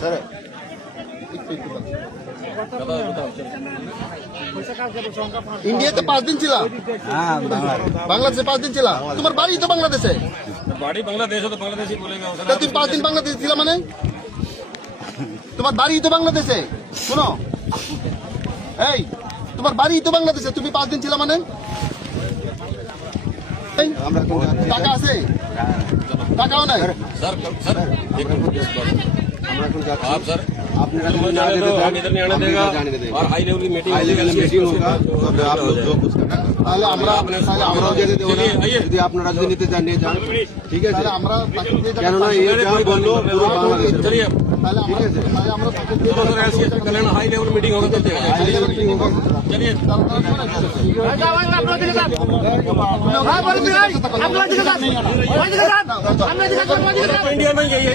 Sir ইন্ডিয়াতে 5 দিন ছিলাম, বাংলাদেশে 5 দিন ছিলাম। তোমার বাড়ি তো বাংলাদেশে, বাড়ি বাংলাদেশ তো বাংলাদেশি বলেগা। তা তুমি 5 দিন বাংলাদেশে ছিলাম মানে? তোমার বাড়ি তো বাংলাদেশে। শোনো, এই তোমার বাড়ি তো বাংলাদেশে, তুমি 5 দিন ছিলাম মানে? টাকা আছে? টাকাও নাই। सर सर आप सर आप इधर नहीं आने देगा और हाई लेवल की मीटिंग होगा। आप लोग जो कुछ करना তাহলে আমরা যদি আপনারা রাজনীতিতে জানিয়ে যান, ঠিক আছে? তাহলে আমরা তাকে দিয়ে যাবো। কেননা এই যা বললো পুরো বাংলাদেশ। चलिए তাহলে আমরা তাকে দিয়ে तो सर ऐसी कल्याण हाई लेवल मीटिंग होगा तब देगा। चलिए इंडिया में यही है।